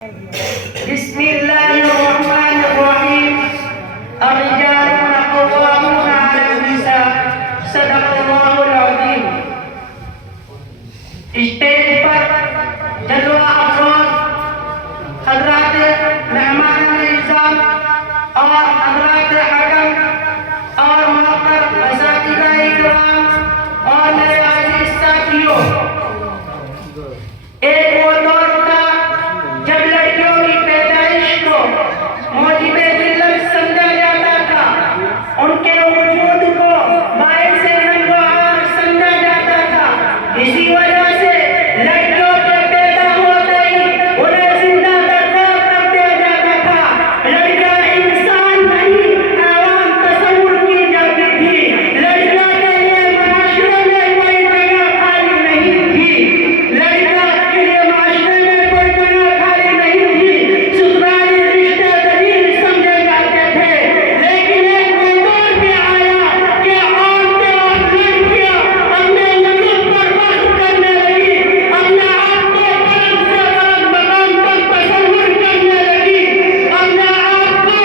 Bismillahirrahmanirrahim. Ar-rijalu qawwamuna 'ala an-nisa. Sadaqallahul 'azim. Stage पर जलवा अफरोज हजरात मेहमान इज़्ज़त और हजरात हकम और मुअक्कर असातिज़ा इकराम और मेरे अज़ीज़ साथियों, एक वो दौर था जब लड़कियों की पैदाइश को मौजिबे जिल्लत समझा जाता था, उनके वजूद को बाइसे नंगोआर समझा जाता था। इसी वजह से लड़कियों के पैदा होते ही उन्हें जिंदा दरकार कर दिया जाता था। लड़कियां इंसान नहीं, हैवान तस्वुर की जाती थी। लड़कियों के लिए माशरे में कोई जगह खाली नहीं थी। लड़कियों के लिए माशरे में कोई जगह खाली नहीं थी। ससुराली रिश्ते दलील समझे जाते थे। लेकिन एक दौर भी आया कि औरतें और लड़कियां अपने वजूद पर फख्र करने लगी, अपने आप को बुलंद से बुलंद मकाम पर तसव्वुर करने लगी, अपने आप को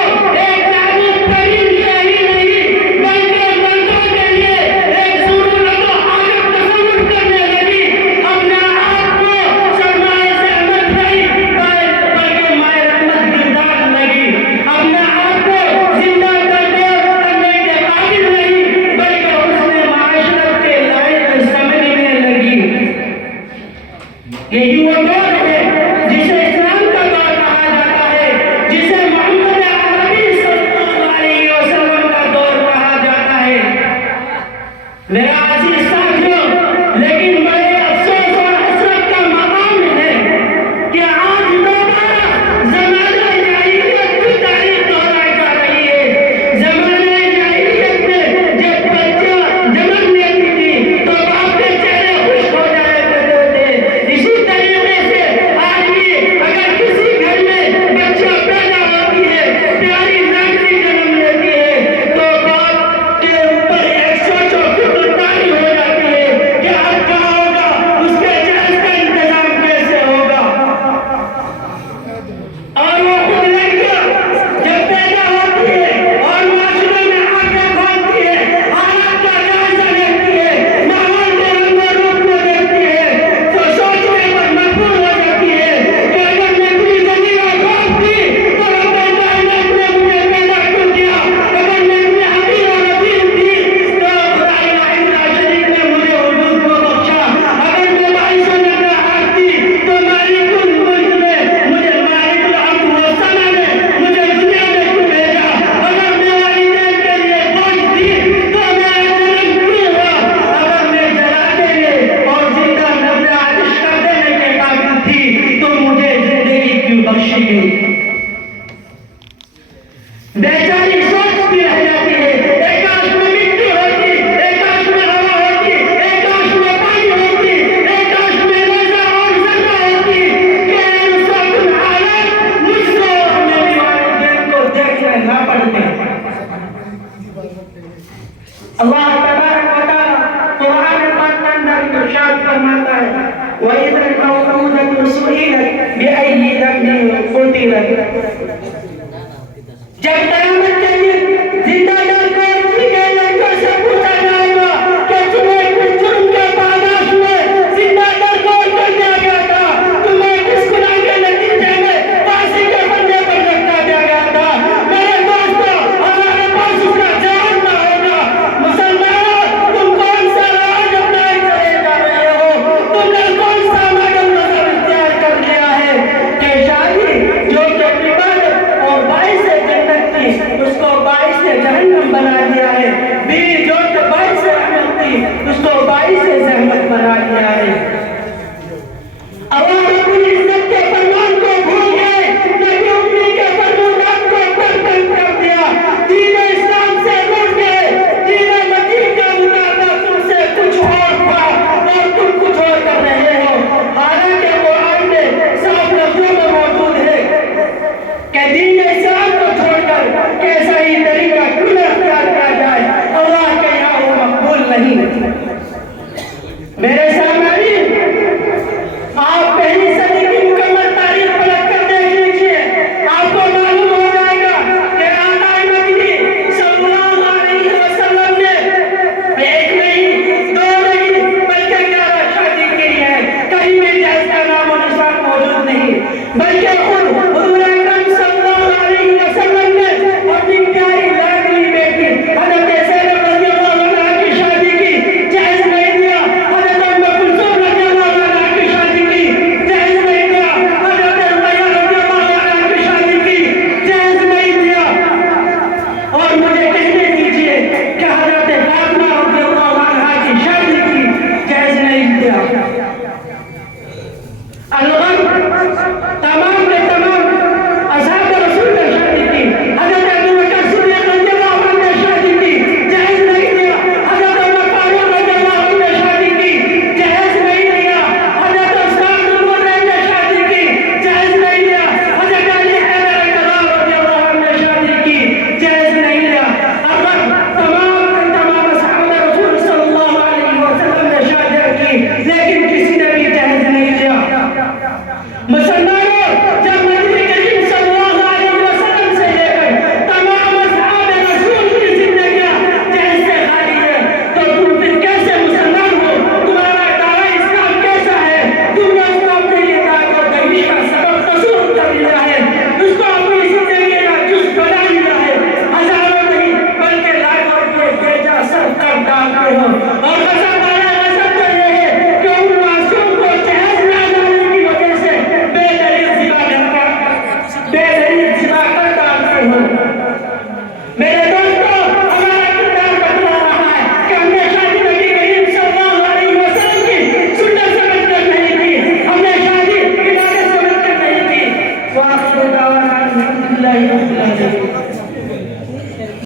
एक जानिब तरीन से ही नहीं बल्कि मर्दों के लिए एक ज़रूरत व हाजत तसव्वुर करने लगी, अपने आप को सरमाए ज़हमत नहीं बल्कि माए रहमत गिरदार लगी, अपने आप को जिंदा करने करने के काबिल नहीं बल्कि उसने माशरत के लायक समझने लगी। यही वो दौर है जिसे इस्लाम का दौर कहा जाता है, जिसे मोहम्मद अरबी सल्लल्लाहु अलैहि वसल्लम का दौर कहा जाता है। मेरे अजीज साथियों, लेकिन बड़े अफसोस और हसरत का मकाम है कि आज दोबारा ज़माने जाहिलियत की तारीख दोहराई जा रही है। ज़माने जाहिलियत में जब बच्चा जन्म लेती थी तो बाप के चेहरे खुश्क हो जाया करते थे। इसी तरीके से आज भी अगर किसी घर में बच्चा पैदा होती है, प्यारी लड़की जन्म लेती है, तो बाप के ऊपर एक सोच और फिक्र तारी हो जाती है कि अब क्या होगा, उसके जहेज का इंतजाम कैसे होगा। और वो खुद लड़कियां जब पैदा होती है और माशरे में आंखें खोलती है, हालात का जायजा लेती है, माहौल के रंग रूप को देखती है, तो सोचने पर मजबूर हो जाती है कि अगर मैं अपनी ज़मीन खौफ थी तो रब्बे कायनात ने मुझे पैदा क्यों किया। अगर मैं अपने अमीर और अजीज थी तो खुदाई इज़्ज़त शरीफ ने मुझे वजूद को बख्शा। अगर मैं बाइसों नज़ारात थी तो मालिकुल मुल्क ने मुझे मालिकुल अम्र व सना ने मुझे दुनिया में क्यों भेजा। अगर मैं वालिदैन के लिए बोझ थी तो मेरा जन्म क्यों हुआ। अगर मैं जला देने और जिंदा नज़र आतिश कर देने के काबिल थी तो मुझे जिंदगी क्यों बख्शी गई। बेचारी सोचती रह जाती है, एक काश में मिट्टी होती, एक काश में हवा होती, एक काश में पानी होती, एक काश में रोज़ा और ज़र्रा होती कि इंसानुल हालत मुझको और मेरे वालिदैन को देखने ना पड़ते। अल्लाह तबारक व तआला कुरान पाक के अंदर इरशाद फरमाता है, वइज़ल मौऊदतु सुइलत बिअय्यि ज़ंबिन क़ुतिलत। बल्कि